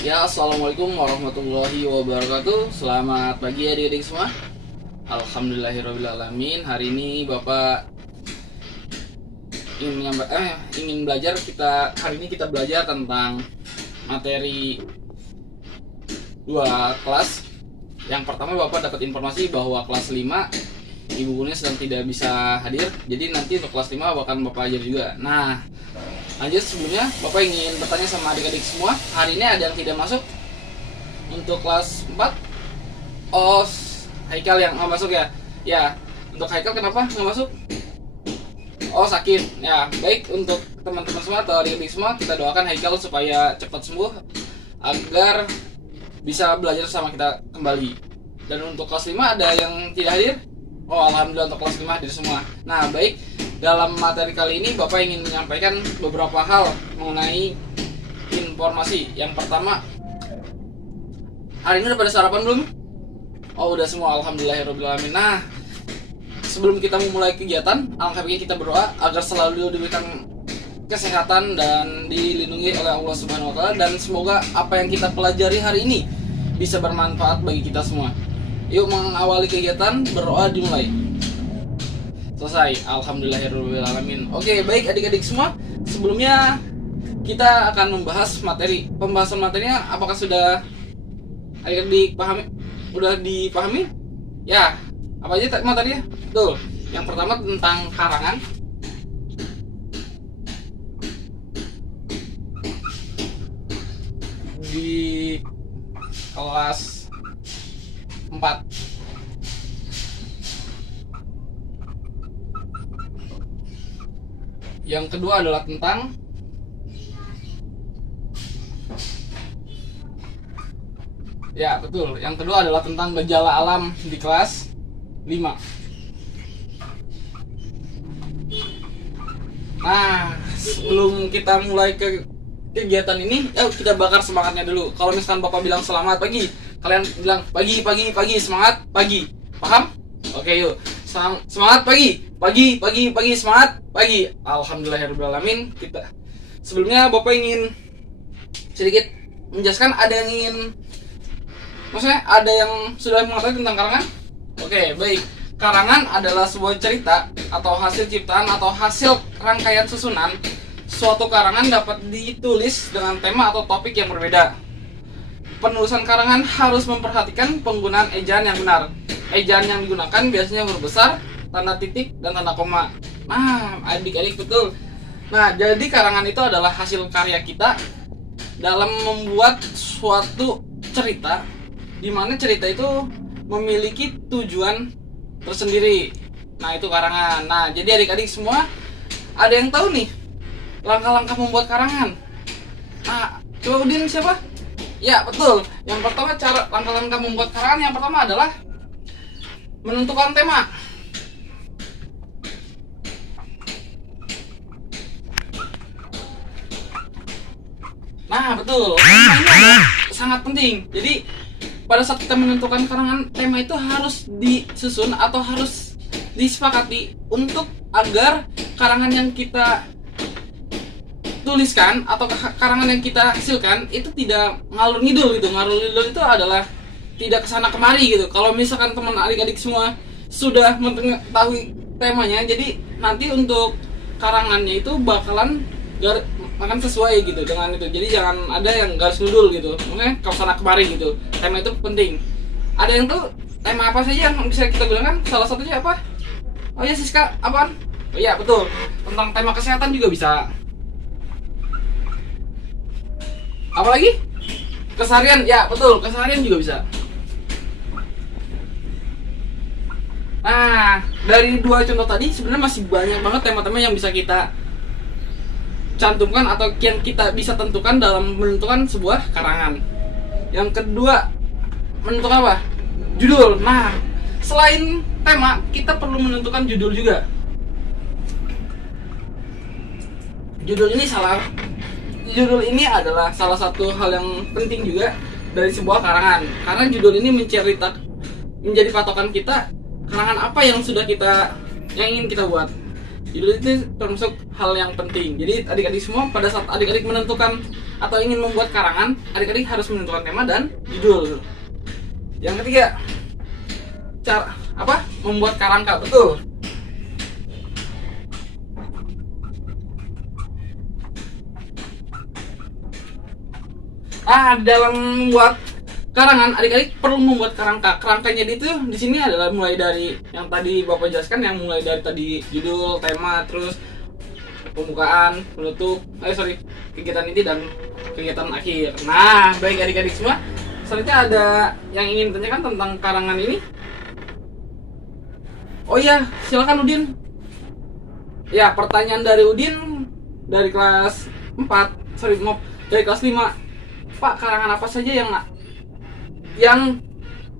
Ya, assalamualaikum warahmatullahi wabarakatuh. Selamat pagi adik-adik semua. Alhamdulillahirobbilalamin. Hari ini Bapak ingin belajar. Hari ini kita belajar tentang materi dua kelas. Yang pertama, Bapak dapat informasi bahwa kelas 5 ibu gurunya sedang tidak bisa hadir. Jadi nanti untuk kelas 5 akan Bapak ajar juga. Nah, lanjut, sebelumnya Bapak ingin bertanya sama adik-adik semua. Hari ini ada yang tidak masuk untuk kelas 4. Oh, Haikal yang nggak masuk ya? Ya, untuk Haikal kenapa nggak masuk? Oh, sakit. Ya, baik, untuk teman-teman semua atau adik-adik semua, kita doakan Haikal supaya cepat sembuh agar bisa belajar sama kita kembali. Dan untuk kelas 5 ada yang tidak hadir? Oh, alhamdulillah untuk kelas 5 hadir semua. Nah, baik, dalam materi kali ini Bapak ingin menyampaikan beberapa hal mengenai informasi. Yang pertama, hari ini udah pada sarapan belum? Oh, udah semua, alhamdulillahirobbilalamin. Nah, sebelum kita memulai kegiatan, alangkah baiknya kita berdoa agar selalu diberikan kesehatan dan dilindungi oleh Allah Subhanahu wa taala, dan semoga apa yang kita pelajari hari ini bisa bermanfaat bagi kita semua. Yuk mengawali kegiatan, berdoa dimulai. Selesai, alhamdulillahirobbilalamin. Oke, baik adik-adik semua, sebelumnya kita akan membahas materi. Pembahasan materinya apakah sudah adik-adik pahami? Udah dipahami? Ya, apa aja materinya? Tuh, yang pertama tentang karangan. Di kelas 4. Yang kedua adalah tentang yang kedua adalah tentang gejala alam di kelas 5. Nah, sebelum kita mulai ke kegiatan ini, kita bakar semangatnya dulu. Kalau misalkan Bapak bilang selamat pagi, kalian bilang pagi, semangat pagi. Paham? Oke, yuk. Semangat pagi, semangat pagi. Alhamdulillahirobbilalamin. Kita sebelumnya Bapak ingin sedikit menjelaskan, maksudnya ada yang sudah mengetahui tentang karangan? Oke, baik. Karangan adalah sebuah cerita atau hasil ciptaan atau hasil rangkaian susunan. Suatu karangan dapat ditulis dengan tema atau topik yang berbeda. Penulisan karangan harus memperhatikan penggunaan ejaan yang benar. Ejaan yang digunakan biasanya huruf besar, tanda titik, dan tanda koma. Nah, adik-adik betul. Nah, jadi karangan itu adalah hasil karya kita dalam membuat suatu cerita, di mana cerita itu memiliki tujuan tersendiri. Nah, itu karangan. Nah, jadi adik-adik semua, ada yang tahu nih langkah-langkah membuat karangan? Nah, coba Udin siapa? Ya, betul. Yang pertama, cara langkah-langkah membuat karangan yang pertama adalah menentukan tema. Nah, betul. Tema ini adalah sangat penting. Jadi, pada saat kita menentukan karangan, tema itu harus disusun atau harus disepakati untuk agar karangan yang kita tuliskan atau karangan yang kita hasilkan itu tidak ngalur ngidul gitu. Ngalur ngidul itu adalah tidak kesana kemari gitu. Kalau misalkan teman adik-adik semua sudah mengetahui temanya, jadi nanti untuk karangannya itu bakalan akan sesuai gitu dengan itu. Jadi jangan ada yang garis ngidul gitu, makanya kesana kemari gitu. Tema itu penting. Ada yang tuh tema apa saja yang bisa kita gunakan? Salah satunya apa? Oh ya, Siska, apaan? Oh iya, betul, tentang tema kesehatan juga bisa. Apalagi? Keseharian, ya betul, keseharian juga bisa. Nah, dari dua contoh tadi sebenarnya masih banyak banget tema-tema yang bisa kita cantumkan atau yang kita bisa tentukan dalam menentukan sebuah karangan. Yang kedua, menentukan apa? Judul. Nah, selain tema, kita perlu menentukan judul juga. Judul ini adalah salah satu hal yang penting juga dari sebuah karangan, karena judul ini menjadi patokan kita karangan apa yang ingin kita buat. Judul itu termasuk hal yang penting. Jadi adik-adik semua, pada saat adik-adik menentukan atau ingin membuat karangan, adik-adik harus menentukan tema dan judul. Yang ketiga, cara membuat karangka. Betul. Dalam membuat karangan, adik-adik perlu membuat kerangka. Kerangkanya itu di sini adalah mulai dari yang tadi Bapak jelaskan, yang mulai dari tadi judul, tema, terus pembukaan, penutup, kegiatan inti dan kegiatan akhir. Nah, baik adik-adik semua, selanjutnya ada yang ingin tanyakan tentang karangan ini? Oh iya, silakan Udin. Ya, pertanyaan dari Udin dari kelas 4, dari kelas 5. Pak, karangan apa saja yang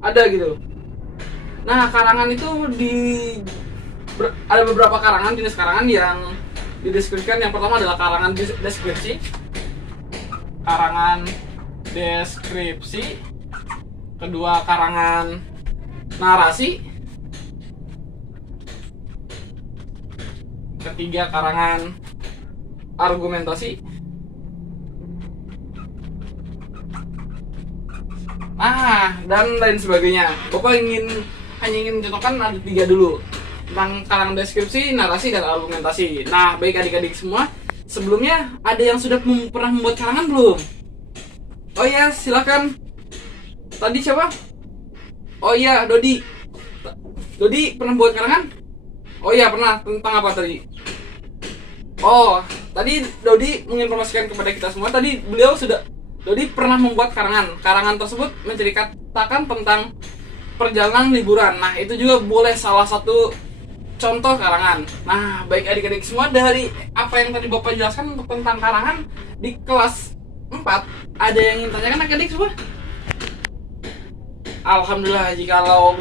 ada gitu? Nah, karangan itu ada beberapa karangan, jenis karangan yang dideskripsikan. Yang pertama adalah karangan deskripsi. Karangan deskripsi. Kedua, karangan narasi. Ketiga, karangan argumentasi. Dan lain sebagainya. Bapak hanya ingin mencontohkan ada 3 dulu, tentang karangan deskripsi, narasi, dan argumentasi. Nah, baik adik-adik semua, sebelumnya ada yang sudah pernah membuat karangan belum? Oh ya, silakan. Tadi siapa? Oh iya, Dodi. Dodi pernah buat karangan? Oh iya, pernah. Tentang apa tadi? Oh, tadi Dodi menginformasikan kepada kita semua. Tadi Dodi pernah membuat karangan. Karangan tersebut menceritakan tentang perjalanan liburan. Nah, itu juga boleh salah satu contoh karangan. Nah, baik adik-adik semua, dari apa yang tadi Bapak jelaskan untuk tentang karangan di kelas 4, ada yang ingin tanyakan adik-adik semua? Alhamdulillah, jikalau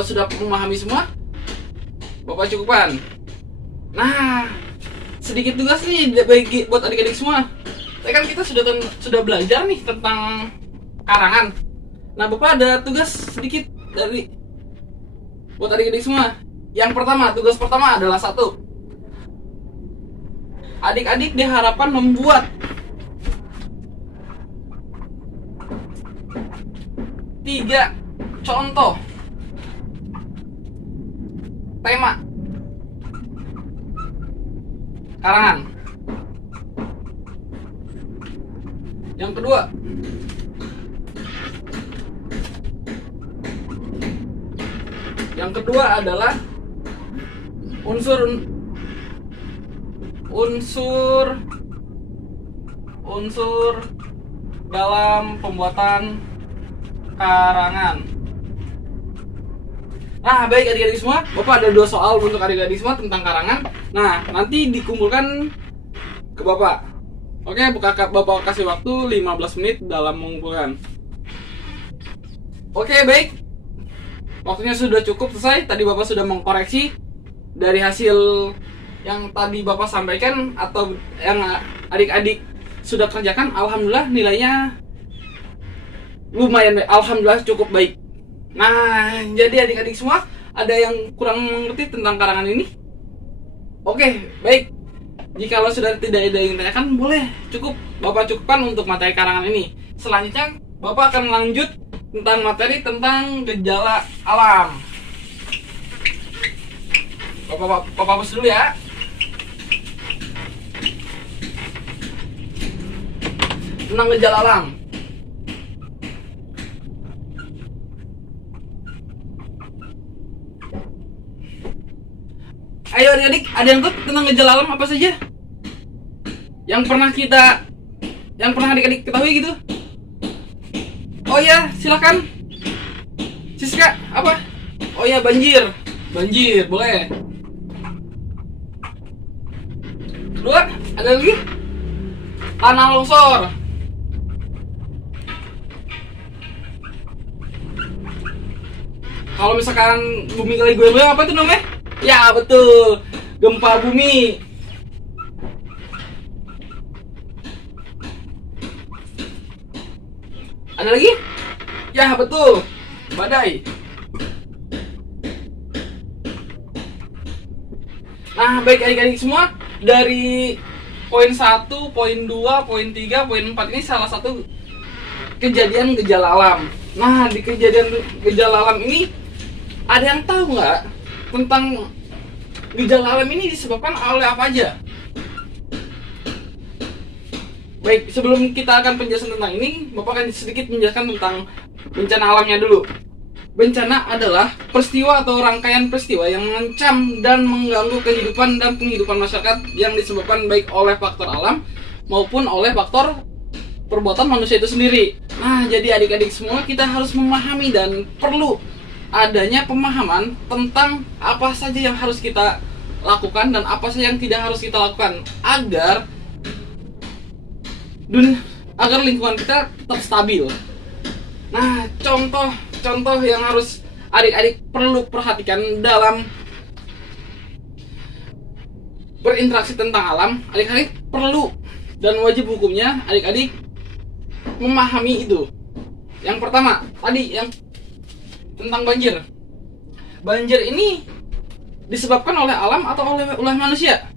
sudah memahami semua, Bapak cukupkan. Nah, sedikit tugas nih buat adik-adik semua. Tadi kan kita sudah belajar nih tentang karangan. Nah, Bapak ada tugas sedikit buat adik-adik semua. Tugas pertama adalah 1. Adik-adik diharapkan membuat 3 contoh tema karangan. Yang kedua adalah unsur dalam pembuatan karangan. Nah, baik adik-adik semua, Bapak ada 2 soal untuk adik-adik semua tentang karangan. Nah, nanti dikumpulkan ke Bapak. Oke, Bapak kasih waktu 15 menit dalam mengumpulkan. Oke, baik. Waktunya sudah cukup selesai. Tadi Bapak sudah mengkoreksi dari hasil yang tadi Bapak sampaikan atau yang adik-adik sudah kerjakan. Alhamdulillah, nilainya lumayan baik. Alhamdulillah, cukup baik. Nah, jadi adik-adik semua, ada yang kurang mengerti tentang karangan ini? Oke, baik. Jikalau sudah tidak ada yang ditanyakan, boleh Bapak cukupkan untuk materi karangan ini. Selanjutnya, Bapak akan lanjut tentang materi tentang gejala alam. Bapak hapus dulu ya. Tentang gejala alam. Ayo adik-adik, ada yang tahu tentang gejala alam apa saja? Yang pernah adik-adik ketahui gitu? Oh ya, silakan. Siska, apa? Oh ya, banjir, boleh. Kedua, ada lagi? Tanah longsor. Kalau misalkan bumi lagi goyang, apa itu namanya? Ya, betul, gempa bumi. Ada lagi? Ya, betul, badai. Nah, baik adik-adik semua, dari poin 1, poin 2, poin 3, poin 4 ini salah satu kejadian gejala alam. Nah, di kejadian gejala alam ini ada yang tahu nggak tentang gejala alam ini disebabkan oleh apa aja? Baik, sebelum kita akan penjelasan tentang ini, Bapak akan sedikit menjelaskan tentang bencana alamnya dulu. Bencana adalah peristiwa atau rangkaian peristiwa yang mengancam dan mengganggu kehidupan dan penghidupan masyarakat yang disebabkan baik oleh faktor alam maupun oleh faktor perbuatan manusia itu sendiri. Nah, jadi adik-adik semua kita harus memahami dan perlu adanya pemahaman tentang apa saja yang harus kita lakukan dan apa saja yang tidak harus kita lakukan agar lingkungan kita tetap stabil. Nah, contoh yang harus adik-adik perlu perhatikan dalam berinteraksi tentang alam, adik-adik perlu dan wajib hukumnya adik-adik memahami itu. Yang pertama, tadi yang tentang banjir. Banjir ini disebabkan oleh alam atau oleh manusia?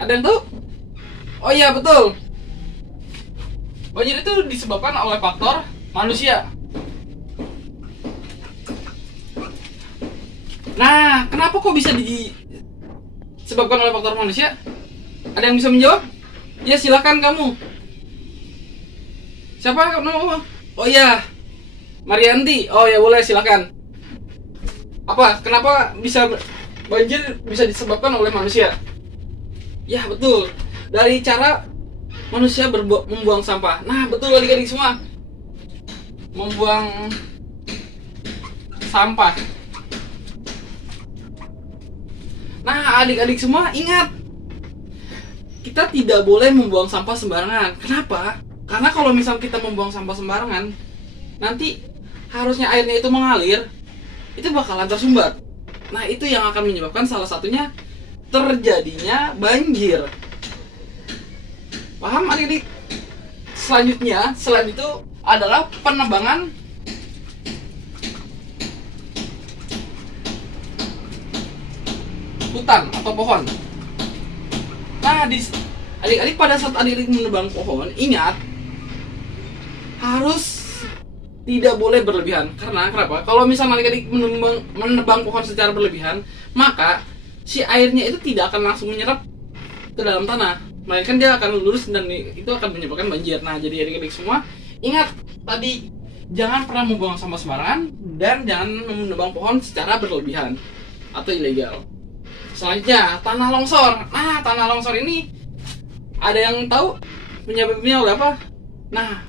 Ada yang tahu? Oh iya, betul. Banjir itu disebabkan oleh faktor manusia. Nah, kenapa kok bisa disebabkan oleh faktor manusia? Ada yang bisa menjawab? Ya, silakan kamu. Siapa kamu? Oh iya, Marianti. Oh ya, boleh, silakan. Apa? Kenapa banjir bisa disebabkan oleh manusia? Ya, betul. Dari cara manusia membuang sampah. Nah, betul adik-adik semua. Membuang sampah. Nah, adik-adik semua ingat, kita tidak boleh membuang sampah sembarangan. Kenapa? Karena kalau misal kita membuang sampah sembarangan, nanti harusnya airnya itu mengalir, itu bakalan tersumbat. Nah, itu yang akan menyebabkan salah satunya terjadinya banjir. Paham adik-adik? Selanjutnya, selain itu adalah penebangan hutan atau pohon. Nah, adik-adik pada saat adik-adik menebang pohon, ingat harus tidak boleh berlebihan. Karena kenapa? Kalau misalnya adik-adik menebang pohon secara berlebihan, maka si airnya itu tidak akan langsung menyerap ke dalam tanah, melainkan dia akan lurus dan itu akan menyebabkan banjir. Nah, jadi adik-adik semua ingat tadi, jangan pernah membuang sampah sembarangan dan jangan menebang pohon secara berlebihan atau ilegal. Selanjutnya, tanah longsor. Nah, tanah longsor ini ada yang tahu penyebabnya oleh apa? Nah,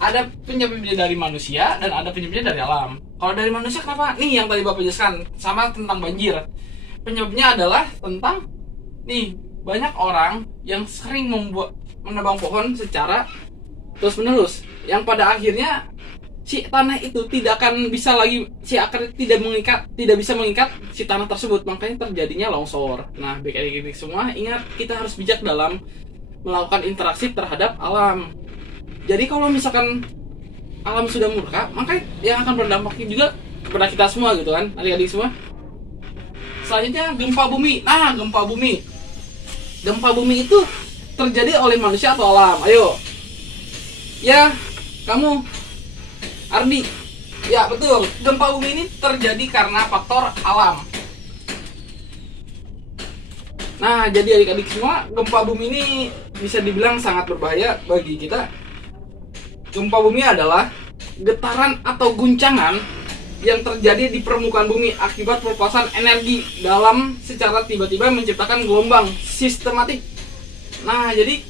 ada penyebabnya dari manusia dan ada penyebabnya dari alam. Kalau dari manusia kenapa? Nih yang tadi Bapak jelaskan sama tentang banjir. Penyebabnya adalah tentang banyak orang yang sering menebang pohon secara terus-menerus, yang pada akhirnya si tanah itu tidak akan bisa lagi, si akar tidak bisa mengikat si tanah tersebut, makanya terjadinya longsor. Nah, baik adik-adik semua ingat, kita harus bijak dalam melakukan interaksi terhadap alam. Jadi kalau misalkan alam sudah murka, maka yang akan berdampak juga kepada kita semua gitu kan, adik-adik semua. Selanjutnya, gempa bumi. Nah, gempa bumi itu terjadi oleh manusia atau alam? Ayo. Ya, kamu Ardi. Ya, betul. Gempa bumi ini terjadi karena faktor alam. Nah, jadi adik-adik semua, gempa bumi ini bisa dibilang sangat berbahaya bagi kita. Gempa bumi adalah getaran atau guncangan yang terjadi di permukaan bumi akibat pelepasan energi dalam secara tiba-tiba menciptakan gelombang sistematik. Nah, jadi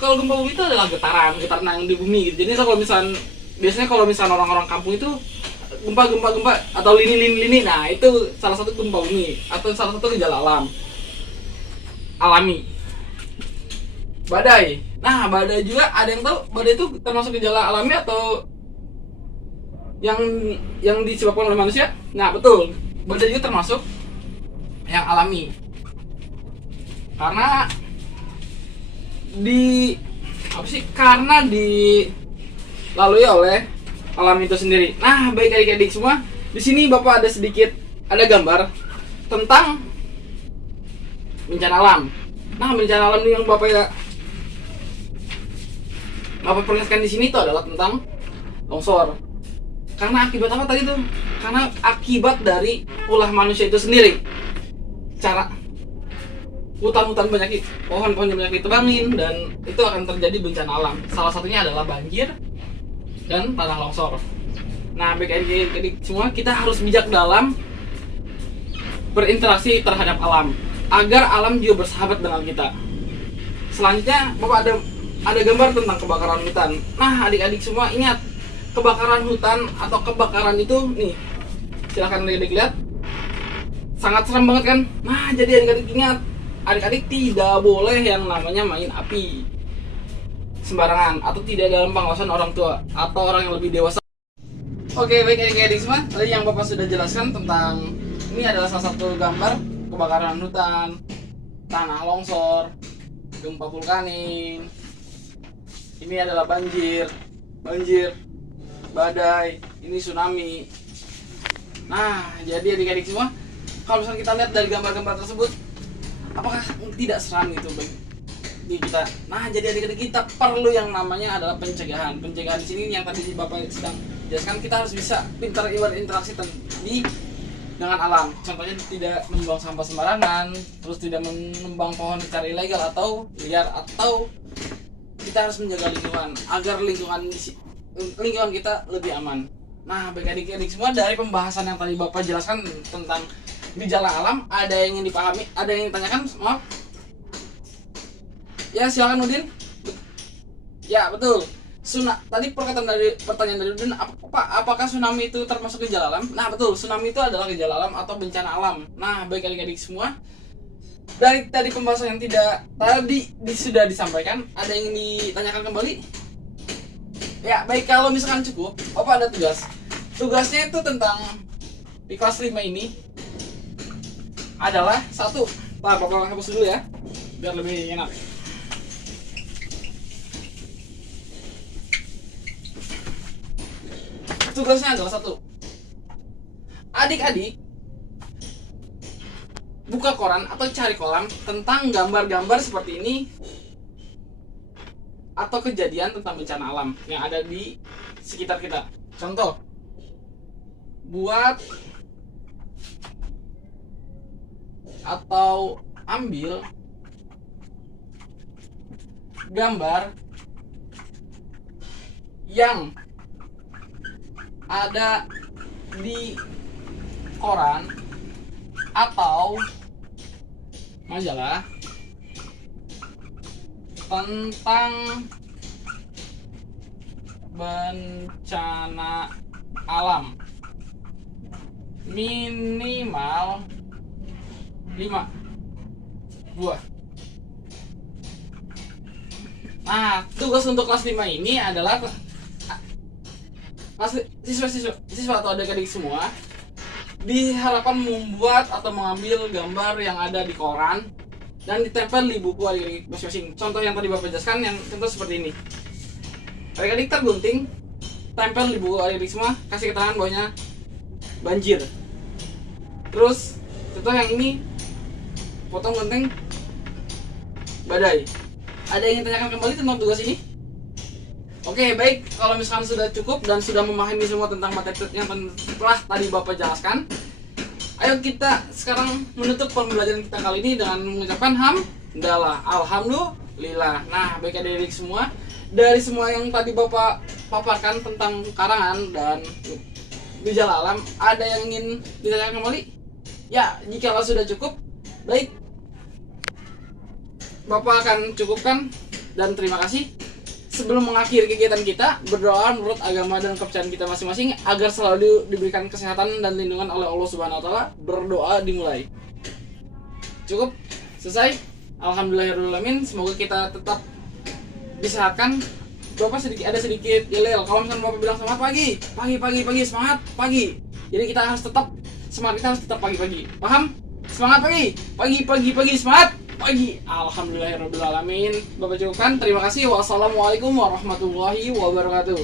kalau gempa bumi itu adalah getaran yang di bumi gitu. Jadi biasanya kalau misalnya orang-orang kampung itu gempa atau lini, nah itu salah satu gempa bumi atau salah satu gejala alami. Badai. Nah, badai juga ada yang tahu badai itu termasuk gejala alami atau yang disebabkan oleh manusia? Nah, betul. Badai juga termasuk yang alami. Karena dilalui oleh alam itu sendiri. Nah, baik adik-adik semua, di sini Bapak ada gambar tentang bencana alam. Nah, bencana alam yang Bapak Bapak perlihatkan di sini itu adalah tentang longsor. Karena akibat apa tadi tuh? Karena akibat dari ulah manusia itu sendiri. Cara hutan-hutan banyak, pohon-pohon banyak ditebangin, dan itu akan terjadi bencana alam. Salah satunya adalah banjir dan tanah longsor. Nah, baik adik-adik semua, kita harus bijak dalam berinteraksi terhadap alam, agar alam juga bersahabat dengan kita. Selanjutnya, Bapak ada gambar tentang kebakaran hutan. Nah, adik-adik semua ingat, kebakaran hutan atau kebakaran itu nih, silahkan adik-adik lihat, sangat serem banget kan. Nah, jadi adik-adik ingat, adik-adik tidak boleh yang namanya main api sembarangan atau tidak dalam pengawasan orang tua atau orang yang lebih dewasa. Oke, baik adik-adik semua, tadi yang Bapak sudah jelaskan tentang, ini adalah salah satu gambar kebakaran hutan, tanah longsor, gempa vulkanik. Ini adalah banjir, badai, ini tsunami. Nah, jadi adik-adik semua, kalau misalnya kita lihat dari gambar-gambar tersebut, apakah tidak seram itu bagi kita? Nah, jadi adik-adik kita perlu yang namanya adalah pencegahan. Pencegahan di sini yang tadi Bapak sedang jelaskan, kita harus bisa pintar berinteraksi dengan alam. Contohnya tidak membuang sampah sembarangan, terus tidak menembang pohon secara ilegal atau liar, atau kita harus menjaga lingkungan agar lingkungan kita lebih aman. Nah, baik adik-adik semua, dari pembahasan yang tadi Bapak jelaskan tentang gejala alam, ada yang ingin dipahami, ada yang ingin ditanyakan? Maaf. Ya, silakan Udin. Ya, betul. Tadi pertanyaan dari Udin, apakah tsunami itu termasuk gejala alam? Nah, betul. Tsunami itu adalah gejala alam atau bencana alam. Nah, baik adik-adik semua, dari tadi pembahasan yang sudah disampaikan, ada yang ingin ditanyakan kembali? Ya, baik, kalau misalkan cukup, Bapak ada tugas. Tugasnya itu tentang di kelas 5 ini adalah satu. Bapak hapus dulu ya, biar lebih enak. Tugasnya adalah satu. Adik-adik buka koran atau cari kolam tentang gambar-gambar seperti ini atau kejadian tentang bencana alam yang ada di sekitar kita. Contoh, buat atau ambil gambar yang ada di koran atau majalah tentang bencana alam, minimal 5 buah. Nah, tugas untuk kelas 5 ini adalah siswa atau adik-adik semua diharapkan membuat atau mengambil gambar yang ada di koran dan ditempel di buku adik-adik masing-masing. Contoh yang tadi Bapak jelaskan, yang contoh seperti ini. Adik-adik tergunting, tempel di buku adik-adik semua, kasih keterangan bawahnya banjir. Terus contoh yang ini, potong gunting badai. Ada yang ingin tanyakan kembali tentang tugas ini? Oke, baik. Kalau misalkan sudah cukup dan sudah memahami semua tentang materi yang telah tadi Bapak jelaskan, ayo kita sekarang menutup pembelajaran kita kali ini dengan mengucapkan hamdalah, alhamdulillah. Nah, baik adik-adik semua, dari semua yang tadi Bapak paparkan tentang karangan dan gejala alam, ada yang ingin ditanyakan kembali? Ya, jika sudah cukup, baik, Bapak akan cukupkan dan terima kasih. Sebelum mengakhiri kegiatan kita, berdoa menurut agama dan kepercayaan kita masing-masing agar selalu diberikan kesehatan dan lindungan oleh Allah Subhanahu wa taala. Berdoa dimulai. Cukup? Selesai? Alhamdulillahirrahmanirrahim. Semoga kita tetap disehatkan. Bapak ada sedikit yel-yel. Kalau misalnya Bapak bilang semangat pagi, semangat pagi. Jadi kita harus tetap semangat, kita harus tetap pagi-pagi. Paham? Semangat pagi, semangat pagi. Alhamdulillahirrahmanirrahim. Bapak cukupkan. Terima kasih. Wassalamualaikum warahmatullahi wabarakatuh.